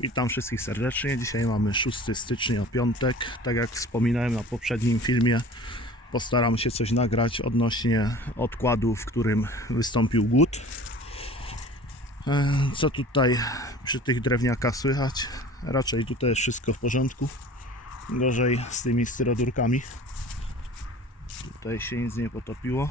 Witam wszystkich serdecznie. Dzisiaj mamy 6 stycznia, piątek. Tak jak wspominałem na poprzednim filmie, postaram się coś nagrać odnośnie odkładu, w którym wystąpił głód. E, Co tutaj przy tych drewniakach słychać? Raczej tutaj jest wszystko w porządku. Gorzej z tymi styrodurkami. Tutaj się nic nie potopiło.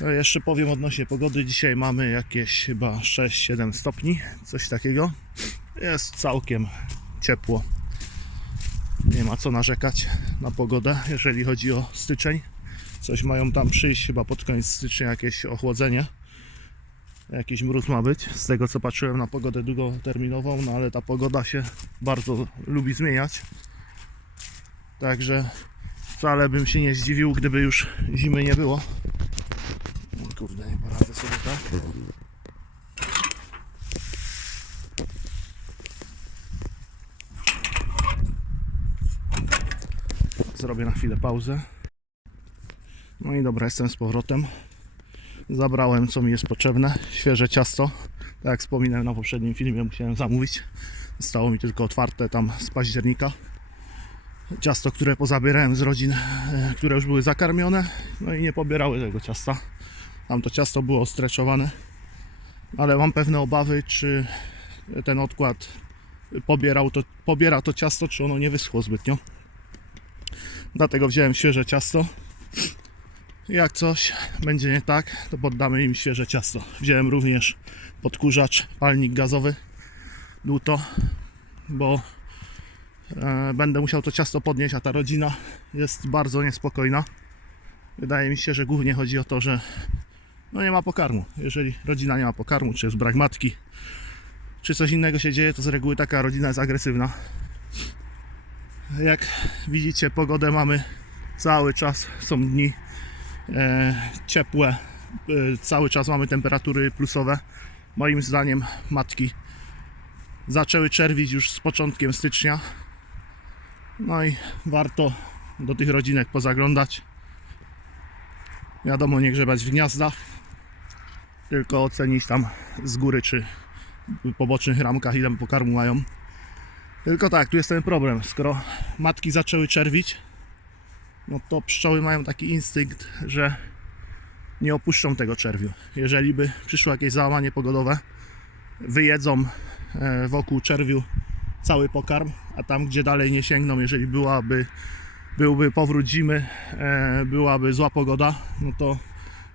No, jeszcze powiem odnośnie pogody. Dzisiaj mamy jakieś chyba 6-7 stopni, coś takiego. Jest całkiem ciepło. Nie ma co narzekać na pogodę, jeżeli chodzi o styczeń. Coś mają tam przyjść chyba pod koniec stycznia jakieś ochłodzenie. Jakiś mróz ma być, z tego co patrzyłem na pogodę długoterminową, no ale ta pogoda się bardzo lubi zmieniać. Także wcale bym się nie zdziwił, gdyby już zimy nie było. Kurde, nie poradzę sobie tak. Zrobię na chwilę pauzę. No i dobra, jestem z powrotem. Zabrałem co mi jest potrzebne. Świeże ciasto. Tak jak wspominałem na poprzednim filmie, musiałem zamówić. Zostało mi tylko otwarte tam z października. Ciasto, które pozabierałem z rodzin, e, które już były zakarmione. No i nie pobierały tego ciasta. Tam to ciasto było streczowane, ale mam pewne obawy, czy ten odkład pobierał to, pobiera to ciasto, czy ono nie wyschło zbytnio. Dlatego wziąłem świeże ciasto. Jak coś będzie nie tak, to poddamy im świeże ciasto. Wziąłem również podkurzacz, palnik gazowy, dłuto, bo e, będę musiał to ciasto podnieść, a ta rodzina jest bardzo niespokojna. Wydaje mi się, że głównie chodzi o to, że no nie ma pokarmu. Jeżeli rodzina nie ma pokarmu, czy jest brak matki, czy coś innego się dzieje, to z reguły taka rodzina jest agresywna. Jak widzicie, pogodę mamy cały czas, są dni e, ciepłe, e, cały czas mamy temperatury plusowe. Moim zdaniem matki zaczęły czerwić już z początkiem stycznia. No i warto do tych rodzinek pozaglądać. Wiadomo, nie grzebać w gniazdach, tylko ocenić tam z góry, czy w pobocznych ramkach ile pokarmu mają. Tylko tak, tu jest ten problem. Skoro matki zaczęły czerwić, no to pszczoły mają taki instynkt, że nie opuszczą tego czerwiu. Jeżeli by przyszło jakieś załamanie pogodowe, wyjedzą e, wokół czerwiu cały pokarm, a tam gdzie dalej nie sięgną, jeżeli byłaby byłby powrót zimy, e, byłaby zła pogoda, no to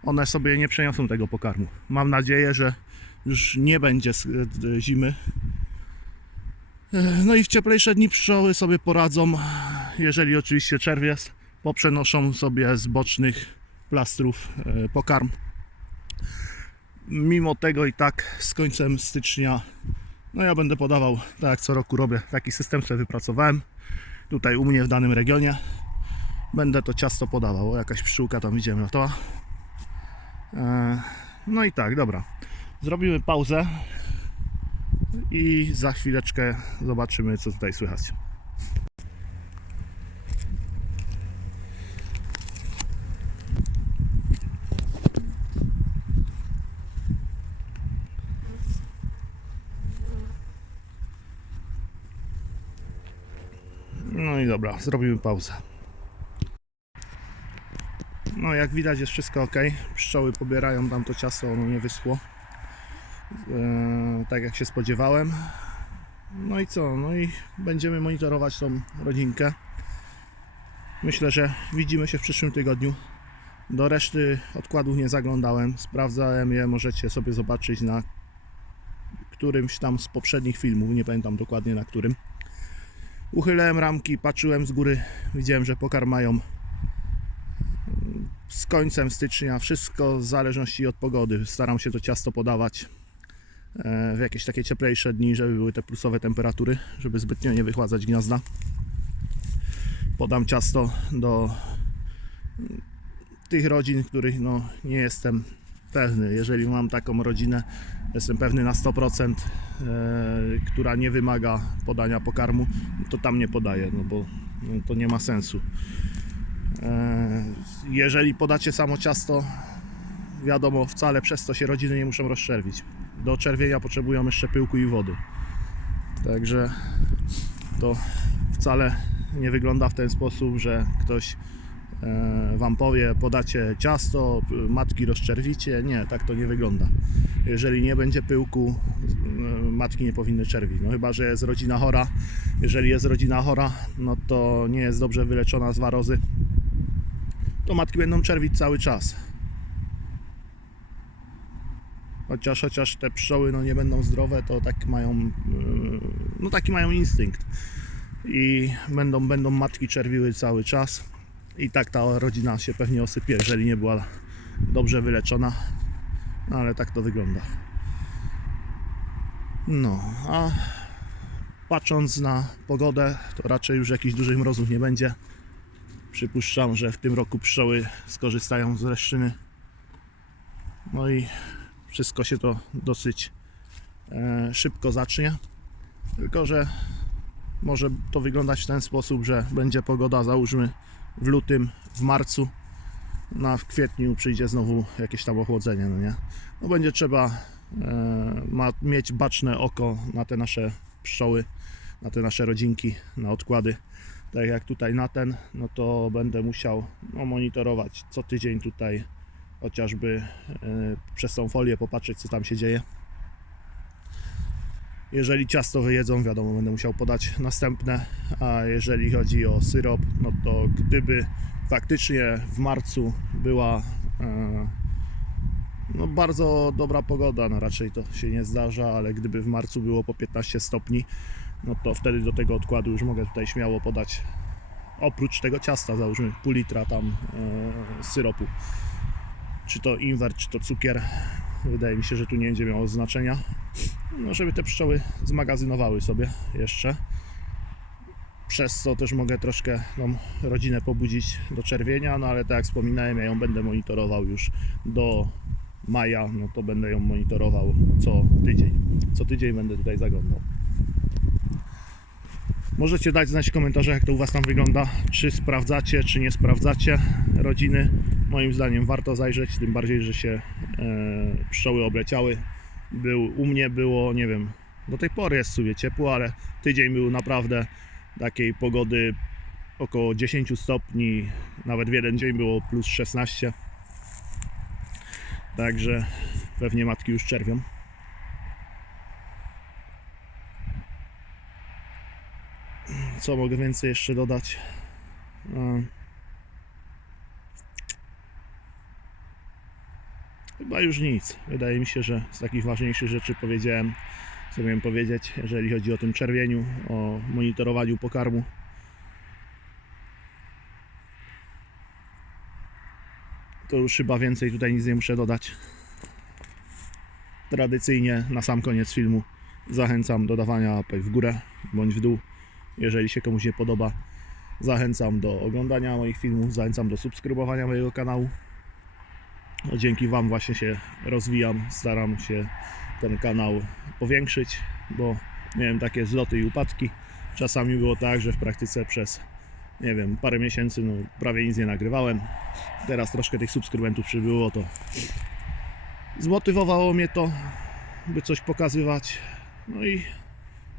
one sobie nie przeniosą tego pokarmu. Mam nadzieję, że już nie będzie e, zimy. E, No i w cieplejsze dni pszczoły sobie poradzą, jeżeli oczywiście czerwiec, poprzenoszą sobie z bocznych plastrów pokarm. Mimo tego i tak z końcem stycznia, no ja będę podawał, tak jak co roku robię, taki system sobie wypracowałem tutaj u mnie w danym regionie. Będę to ciasto podawał. Jakaś pszczółka tam widziałem latała. E, No i tak, dobra. Zrobimy pauzę i za chwileczkę zobaczymy, co tutaj słychać. No i dobra, zrobimy pauzę. No jak widać jest wszystko ok. Pszczoły pobierają tam to ciasto, ono nie wyschło. Eee, tak jak się spodziewałem. No i co? No i będziemy monitorować tą rodzinkę. Myślę, że widzimy się w przyszłym tygodniu. Do reszty odkładów nie zaglądałem. Sprawdzałem je, możecie sobie zobaczyć na którymś tam z poprzednich filmów, nie pamiętam dokładnie na którym. Uchylałem ramki, patrzyłem z góry, widziałem, że pokarm mają z końcem stycznia. Wszystko w zależności od pogody. Staram się to ciasto podawać e, w jakieś takie cieplejsze dni, żeby były te plusowe temperatury, żeby zbytnio nie wychładzać gniazda. Podam ciasto do tych rodzin, których no, nie jestem pewny. Jeżeli mam taką rodzinę, jestem pewny na 100%, e, która nie wymaga podania pokarmu, to tam nie podaję, no bo no, to nie ma sensu. E, Jeżeli podacie samo ciasto, wiadomo, wcale przez to się rodziny nie muszą rozczerwić. Do czerwienia potrzebują jeszcze pyłku i wody. Także to wcale nie wygląda w ten sposób, że ktoś wam powie, podacie ciasto, matki rozczerwicie. Nie, tak to nie wygląda. Jeżeli nie będzie pyłku, e, matki nie powinny czerwić. No chyba, że jest rodzina chora. Jeżeli jest rodzina chora, no to nie jest dobrze wyleczona z warozy, to matki będą czerwić cały czas. Chociaż, chociaż te pszczoły no, nie będą zdrowe, to tak mają, yy, no taki mają instynkt. I będą, będą matki czerwiły cały czas. I tak ta rodzina się pewnie osypie, jeżeli nie była dobrze wyleczona. No ale tak to wygląda. No, a patrząc na pogodę, to raczej już jakichś dużych mrozów nie będzie. Przypuszczam, że w tym roku pszczoły skorzystają z leszczyny. No i wszystko się to dosyć e, szybko zacznie. Tylko, że może to wyglądać w ten sposób, że będzie pogoda, załóżmy w lutym, w marcu, no a w kwietniu przyjdzie znowu jakieś tam ochłodzenie, no nie? No będzie trzeba e, ma, mieć baczne oko na te nasze pszczoły, na te nasze rodzinki, na odkłady. Tak jak tutaj na ten, no to będę musiał no, monitorować co tydzień tutaj chociażby e, przez tą folię popatrzeć co tam się dzieje. Jeżeli ciasto wyjedzą, wiadomo, będę musiał podać następne, a jeżeli chodzi o syrop, no to gdyby faktycznie w marcu była e, no bardzo dobra pogoda, no raczej to się nie zdarza, ale gdyby w marcu było po 15 stopni, no to wtedy do tego odkładu już mogę tutaj śmiało podać oprócz tego ciasta, załóżmy pół litra tam e, syropu. Czy to inwert, czy to cukier. Wydaje mi się, że tu nie będzie miało znaczenia. No, żeby te pszczoły zmagazynowały sobie jeszcze. Przez co też mogę troszkę tą rodzinę pobudzić do czerwienia, no ale tak jak wspominałem, ja ją będę monitorował już do maja, no to będę ją monitorował co tydzień. Co tydzień będę tutaj zaglądał. Możecie dać znać w komentarzach, jak to u Was tam wygląda. Czy sprawdzacie, czy nie sprawdzacie rodziny. Moim zdaniem warto zajrzeć, tym bardziej, że się pszczoły obleciały. Był, u mnie było, nie wiem, do tej pory jest sobie ciepło, ale tydzień był naprawdę takiej pogody około 10 stopni, nawet w jeden dzień było plus 16. Także pewnie matki już czerwią. Co mogę więcej jeszcze dodać? Chyba już nic. Wydaje mi się, że z takich ważniejszych rzeczy powiedziałem, co miałem powiedzieć, jeżeli chodzi o tym czerwieniu, o monitorowaniu pokarmu. To już chyba więcej tutaj nic nie muszę dodać. Tradycyjnie na sam koniec filmu zachęcam do dawania łapek w górę bądź w dół, jeżeli się komuś nie podoba. Zachęcam do oglądania moich filmów, zachęcam do subskrybowania mojego kanału. Dzięki Wam właśnie się rozwijam, staram się ten kanał powiększyć, bo miałem takie zloty i upadki. Czasami było tak, że w praktyce przez nie wiem, parę miesięcy no, prawie nic nie nagrywałem. Teraz troszkę tych subskrybentów przybyło, to zmotywowało mnie to, by coś pokazywać. No i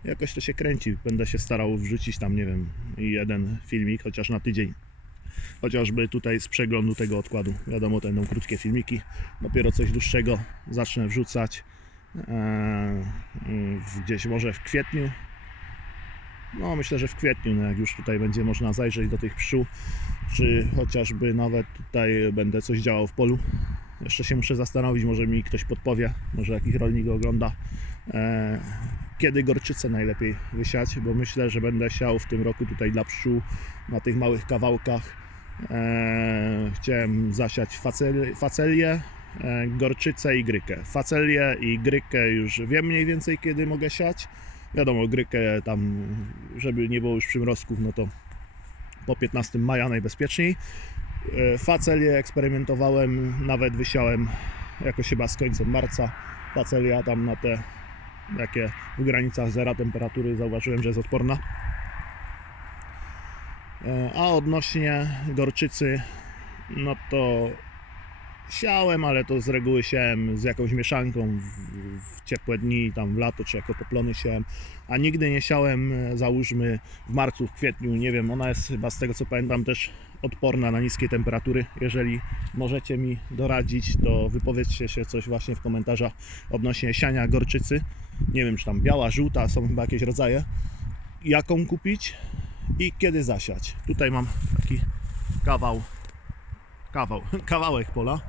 jakoś to się kręci. Będę się starał wrzucić tam, nie wiem, jeden filmik, chociaż na tydzień chociażby tutaj z przeglądu tego odkładu. Wiadomo, to będą krótkie filmiki. Dopiero coś dłuższego zacznę wrzucać e, gdzieś może w kwietniu. No myślę, że w kwietniu, no jak już tutaj będzie można zajrzeć do tych pszczół, czy chociażby nawet tutaj będę coś działał w polu. Jeszcze się muszę zastanowić, może mi ktoś podpowie, może jakiś rolnik ogląda, e, kiedy gorczycę najlepiej wysiać, bo myślę, że będę siał w tym roku tutaj dla pszczół na tych małych kawałkach. E, chciałem zasiać facel, facelię, e, gorczycę i grykę. Facelię i grykę już wiem mniej więcej kiedy mogę siać. Wiadomo, grykę tam, żeby nie było już przymrozków, no to po 15 maja najbezpieczniej. E, Facelię eksperymentowałem, nawet wysiałem jakoś chyba z końcem marca. Facelia tam na te jakie w granicach zera temperatury zauważyłem, że jest odporna. E, A odnośnie gorczycy, no to Siałem, ale to z reguły siałem z jakąś mieszanką w, w ciepłe dni, tam w lato, czy jako poplony siałem, a nigdy nie siałem, e, załóżmy, w marcu, w kwietniu, nie wiem, ona jest chyba z tego co pamiętam też odporna na niskie temperatury. Jeżeli możecie mi doradzić, to wypowiedzcie się coś właśnie w komentarzach odnośnie siania gorczycy. Nie wiem, czy tam biała, żółta, są chyba jakieś rodzaje. Jaką kupić i kiedy zasiać. Tutaj mam taki kawał, kawał, kawałek pola.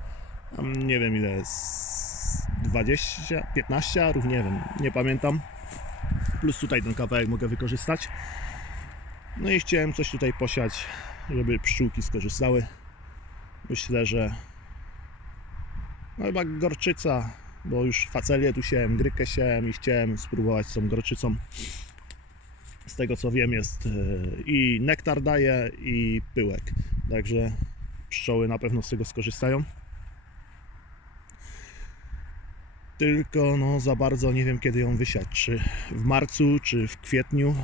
Nie wiem ile jest, 20, 15 arów, nie wiem, nie pamiętam. Plus tutaj ten kawałek mogę wykorzystać. No i chciałem coś tutaj posiać, żeby pszczółki skorzystały. Myślę, że no chyba gorczyca, bo już facelię tu siałem, grykę siałem i chciałem spróbować z tą gorczycą. Z tego co wiem jest e, i nektar daje i pyłek, także pszczoły na pewno z tego skorzystają. Tylko no za bardzo nie wiem kiedy ją wysiać, czy w marcu, czy w kwietniu,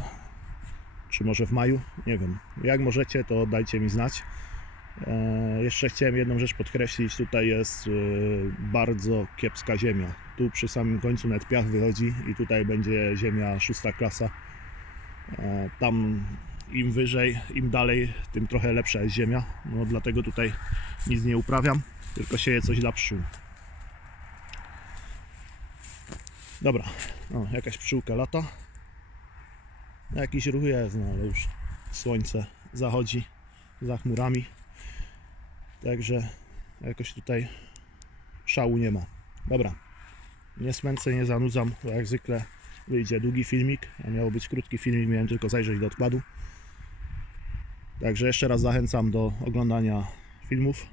czy może w maju, nie wiem. Jak możecie, to dajcie mi znać. E, jeszcze chciałem jedną rzecz podkreślić. Tutaj jest e, bardzo kiepska ziemia. Tu przy samym końcu net piach wychodzi i tutaj będzie ziemia szósta klasa. E, tam im wyżej, im dalej, tym trochę lepsza jest ziemia. No dlatego tutaj nic nie uprawiam, tylko sieję coś dla pszczół. Dobra, o, jakaś pszczółka lata. Jakiś ruch jest, no ale już słońce zachodzi za chmurami. Także jakoś tutaj szału nie ma. Dobra, nie smęcę, nie zanudzam, bo jak zwykle wyjdzie długi filmik, a miało być krótki filmik, miałem tylko zajrzeć do odkładu. Także jeszcze raz zachęcam do oglądania filmów.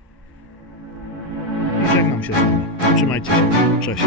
I żegnam się z Wami. Trzymajcie się. Cześć.